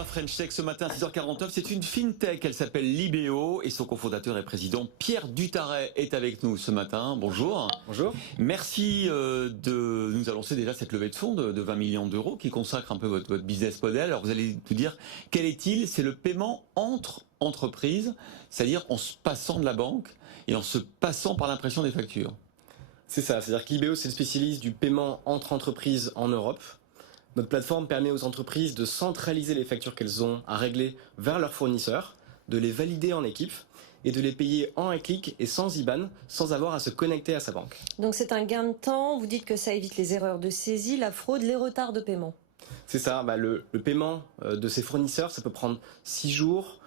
Romain French Tech ce matin à 6h49. C'est une fintech, elle s'appelle Libéo et son cofondateur et président Pierre Dutaret est avec nous ce matin. Bonjour. Bonjour. Merci de nous annoncer déjà cette levée de fonds de 20 millions d'euros qui consacre un peu votre business model. Alors vous allez nous dire quel est-il? C'est le paiement entre entreprises, c'est-à-dire en se passant de la banque et en se passant par l'impression des factures. C'est ça, c'est-à-dire que Libéo, c'est le spécialiste du paiement entre entreprises en Europe. Notre plateforme permet aux entreprises de centraliser les factures qu'elles ont à régler vers leurs fournisseurs, de les valider en équipe et de les payer en un clic et sans IBAN, sans avoir à se connecter à sa banque. Donc c'est un gain de temps, vous dites que ça évite les erreurs de saisie, la fraude, les retards de paiement. C'est ça, le paiement de ces fournisseurs, ça peut prendre 6 jours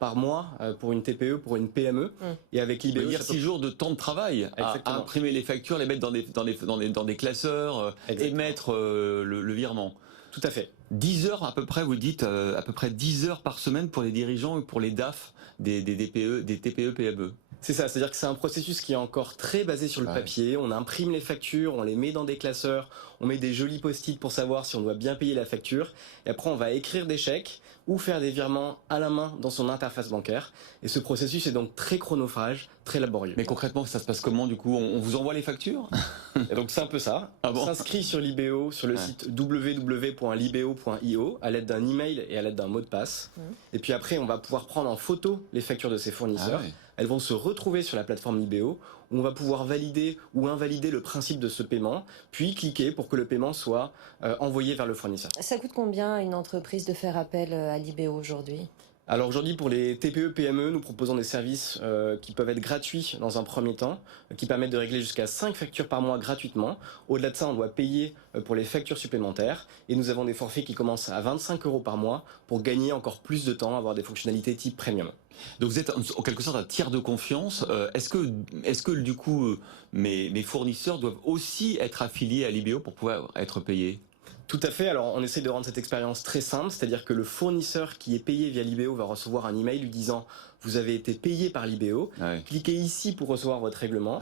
par mois pour une TPE, pour une PME. Et avec Libéo, il y a 6 jours de temps de travail à imprimer les factures, les mettre dans des classeurs et mettre le virement. Tout à fait. 10 heures à peu près, vous dites à peu près 10 heures par semaine pour les dirigeants et pour les DAF des TPE, PME. C'est ça, c'est-à-dire que c'est un processus qui est encore très basé sur le papier. On imprime les factures, on les met dans des classeurs, on met des jolis post-it pour savoir si on doit bien payer la facture. Et après, on va écrire des chèques ou faire des virements à la main dans son interface bancaire. Et ce processus est donc très chronophage, très laborieux. Mais concrètement, ça se passe comment du coup? On vous envoie les factures? Et donc c'est un peu ça. On s'inscrit sur Libéo, sur le site www.libeo.io à l'aide d'un email et à l'aide d'un mot de passe. Et puis après, on va pouvoir prendre en photo les factures de ses fournisseurs. Elles vont se retrouver sur la plateforme Libéo où on va pouvoir valider ou invalider le principe de ce paiement, puis cliquer pour que le paiement soit envoyé vers le fournisseur. Ça coûte combien à une entreprise de faire appel à Libéo aujourd'hui ? Alors aujourd'hui, pour les TPE, PME, nous proposons des services qui peuvent être gratuits dans un premier temps, qui permettent de régler jusqu'à 5 factures par mois gratuitement. Au-delà de ça, on doit payer pour les factures supplémentaires. Et nous avons des forfaits qui commencent à 25 € par mois pour gagner encore plus de temps, avoir des fonctionnalités type premium. Donc vous êtes en quelque sorte un tiers de confiance. Est-ce que du coup mes fournisseurs doivent aussi être affiliés à Libéo pour pouvoir être payés? Tout à fait. Alors, on essaie de rendre cette expérience très simple, c'est-à-dire que le fournisseur qui est payé via Libéo va recevoir un email lui disant « Vous avez été payé par Libéo, cliquez ici pour recevoir votre règlement ».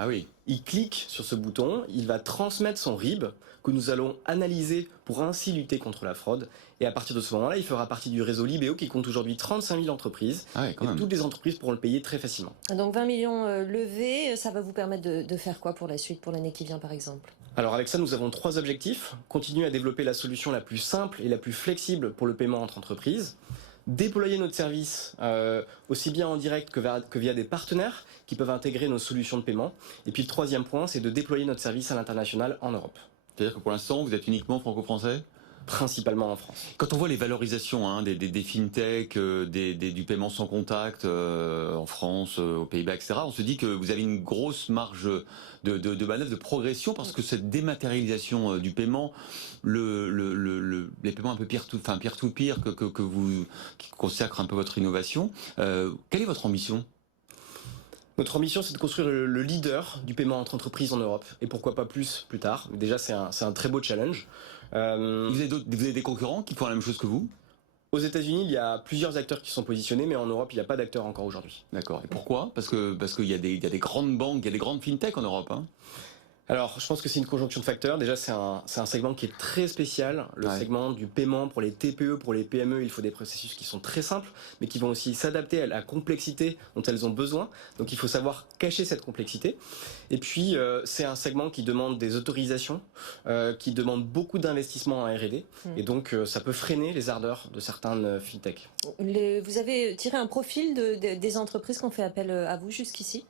Il clique sur ce bouton, il va transmettre son RIB que nous allons analyser pour ainsi lutter contre la fraude. Et à partir de ce moment-là, il fera partie du réseau Libéo qui compte aujourd'hui 35 000 entreprises. Et toutes les entreprises pourront le payer très facilement. Donc 20 millions levés, ça va vous permettre de faire quoi pour la suite, pour l'année qui vient par exemple ? Alors avec ça, nous avons 3 objectifs. Continuer à développer la solution la plus simple et la plus flexible pour le paiement entre entreprises. Déployer notre service aussi bien en direct que via des partenaires qui peuvent intégrer nos solutions de paiement. Et puis le 3e point, c'est de déployer notre service à l'international en Europe. C'est-à-dire que pour l'instant, vous êtes uniquement franco-français ? Principalement en France. Quand on voit les valorisations des fintech, du paiement sans contact en France, aux Pays-Bas, etc., on se dit que vous avez une grosse marge de manœuvre, de progression, parce que cette dématérialisation du paiement, les paiements un peu peer-to-peer qui consacrent un peu votre innovation, quelle est votre ambition ? Notre ambition, c'est de construire le leader du paiement entre entreprises en Europe. Et pourquoi pas plus tard. Mais déjà, c'est un très beau challenge. Vous avez des concurrents qui font la même chose que vous ? Aux États-Unis, il y a plusieurs acteurs qui sont positionnés, mais en Europe, il n'y a pas d'acteurs encore aujourd'hui. D'accord. Et pourquoi ? Parce qu'il y a des grandes banques, il y a des grandes fintech en Europe, hein. Alors, je pense que c'est une conjonction de facteurs. Déjà, c'est un segment qui est très spécial. Le segment du paiement pour les TPE, pour les PME, il faut des processus qui sont très simples, mais qui vont aussi s'adapter à la complexité dont elles ont besoin. Donc, il faut savoir cacher cette complexité. Et puis, c'est un segment qui demande des autorisations, qui demande beaucoup d'investissement en R&D. Et donc, ça peut freiner les ardeurs de certaines fintech. Vous avez tiré un profil des entreprises qui ont fait appel à vous jusqu'ici ?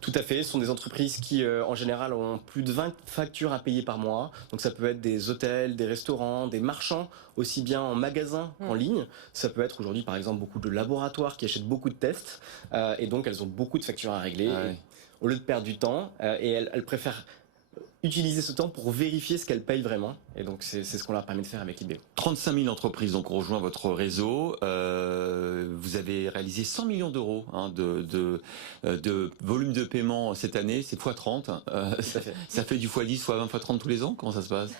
Tout à fait, ce sont des entreprises qui en général ont plus de 20 factures à payer par mois. Donc ça peut être des hôtels, des restaurants, des marchands, aussi bien en magasin qu'en ligne. Ça peut être aujourd'hui par exemple beaucoup de laboratoires qui achètent beaucoup de tests et donc elles ont beaucoup de factures à régler. Au lieu de perdre du temps, et elles préfèrent utiliser ce temps pour vérifier ce qu'elles payent vraiment. Et donc c'est ce qu'on leur permet de faire avec Libéo. 35 000 entreprises donc ont rejoint votre réseau. Vous avez réalisé 100 millions d'euros de volume de paiement cette année. C'est x30. Ça fait du x10, x20, x30 tous les ans. Comment ça se passe ?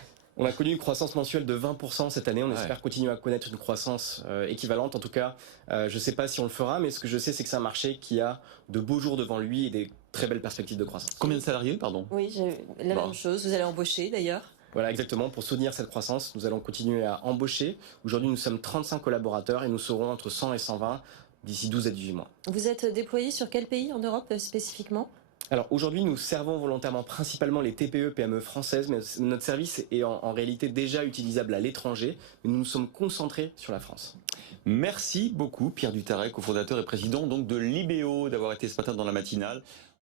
On a connu une croissance mensuelle de 20% cette année. On espère continuer à connaître une croissance équivalente. En tout cas, je ne sais pas si on le fera, mais ce que je sais, c'est que c'est un marché qui a de beaux jours devant lui et des très belles perspectives de croissance. Combien de salariés, pardon ? Oui, j'ai la même chose. Vous allez embaucher d'ailleurs ? Voilà, exactement. Pour soutenir cette croissance, nous allons continuer à embaucher. Aujourd'hui, nous sommes 35 collaborateurs et nous serons entre 100 et 120 d'ici 12 à 18 mois. Vous êtes déployé sur quel pays en Europe spécifiquement? Alors aujourd'hui, nous servons volontairement principalement les TPE, PME françaises, mais notre service est en réalité déjà utilisable à l'étranger, mais nous nous sommes concentrés sur la France. Merci beaucoup Pierre Dutarret, cofondateur et président donc de Libéo, d'avoir été ce matin dans la matinale.